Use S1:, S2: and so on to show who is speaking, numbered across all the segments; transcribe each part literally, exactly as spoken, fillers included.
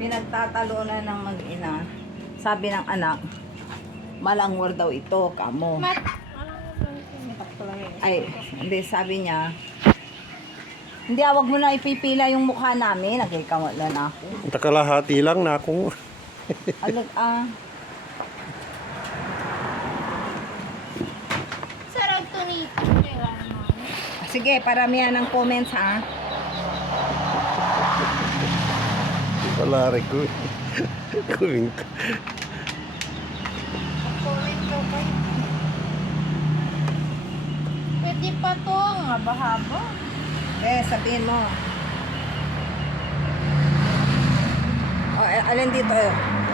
S1: Pinagtatalunan ng mag-ina. Sabi ng anak, malangwar daw ito, kamo.
S2: Mat.
S1: Ay, hindi, sabi niya, hindi, awag mo na ipipila yung mukha namin. Nagkikamot na ako.
S3: Takalahati lang na akong...
S1: Alag, ah.
S2: Sarap to nito.
S1: Sige, paramihan ng comments, ha?
S3: Wala rin ko. Kuwing ko.
S2: Comment daw kayo. Pwede pa to. Ang haba-haba.
S1: Eh, sabihin mo. Oh, eh, alin dito, eh.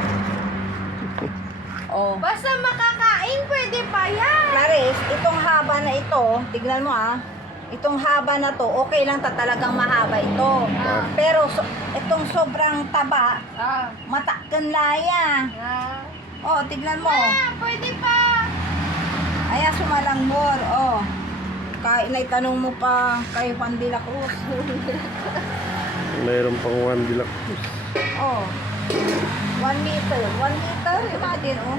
S1: Oh.
S2: Basta makakain, pwede pa yan.
S1: Clarice, itong haba na ito, tignan mo ah. Itong haba na to, okay lang ta talagang mahaba ito.
S2: Ah.
S1: Pero so, itong sobrang taba,
S2: Ah.
S1: matakan laya.
S2: Ah.
S1: Oh, tignan mo.
S2: Ah, pwede pa.
S1: Aya sumalangbor, oh. Kain ay tanong mo pa kay Juan de la Cruz.
S3: Mayroon pang one bilak.
S1: Oh. One meter. One meter? Imagine, oh.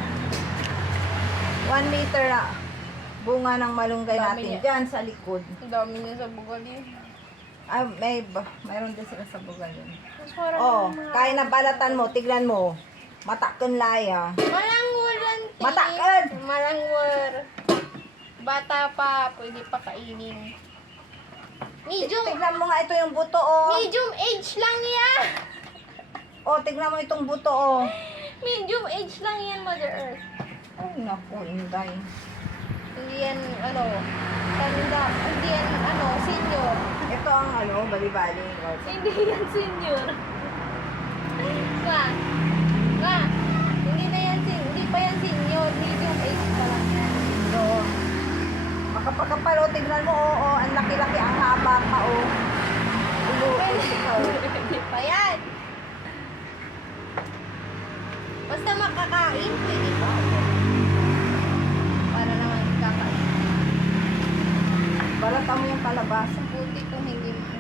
S1: One meter na bunga ng malunggay
S2: Dami
S1: natin
S2: niya.
S1: dyan sa likod.
S2: Ang dami niya sa bugal eh.
S1: Ah, may, ba- mayroon din sila sa bugal yun.
S2: Mas parang
S1: Oh,
S2: mga-
S1: kaya na balatan mo, tignan mo. Matakon laya.
S2: Malangwaran, te.
S1: Matakad!
S2: Malangwar. Bata pa, pwede pa kainin. Medium,
S1: Tignan mo nga ito yung buto, oh.
S2: medium age lang yan.
S1: Oh, tignan mo itong buto, oh.
S2: Medium age lang yan, Mother Earth.
S1: Ay, naku, inday.
S2: Hindi yan, ano, tanda, hindi yan, ano, senior.
S1: Ito ang ano, bali-bali.
S2: Hindi yan senior. Nga, nga, hindi na yan, sen- hindi pa yan senior, medium age pa lang yan.
S1: So, makapagkapal, oh. Tignan mo, oh, oh. Ang laki-laki, ang haba pa, oh. Ulo, ikaw.
S2: Hindi pa yan. Basta makakain, pwede pa. Para naman kakain.
S1: Balatan mo yung kalabasa.
S2: Buti kung hindi man.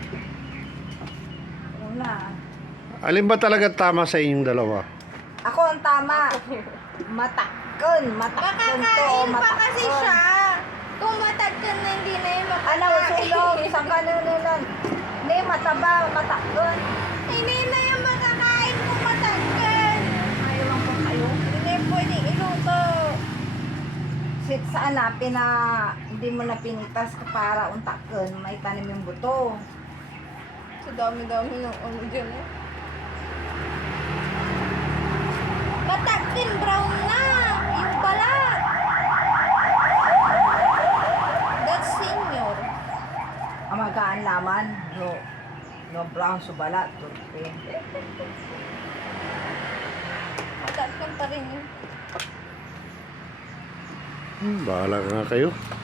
S1: Una.
S3: Alin ba talaga tama sa inyong dalawa?
S1: Ako ang tama. Matakon. Matakon to. oh,
S2: Makakain pa kasi
S1: matakon.
S2: siya. Kung matagkan na hindi na yung
S1: Ano,
S2: makakain.
S1: sulog. Sa kanununan. Hindi, mataba. Matakon.
S2: Hindi na yung makakain kung matagkan.
S1: Ayaw lang po kayo.
S2: Hindi pwede iluto.
S1: Sit saan na, pina, hindi mo na pinitas ka para untakon. May tanim yung buto.
S2: Sa dami-dami ng ano dyan eh. Matagkan brown na. Yung balat. That's senior.
S1: Amagaan laman. No. No brown subalat. Okay.
S2: Matagkan pa rin yun.
S3: Hmm, bahala ka nga kayo.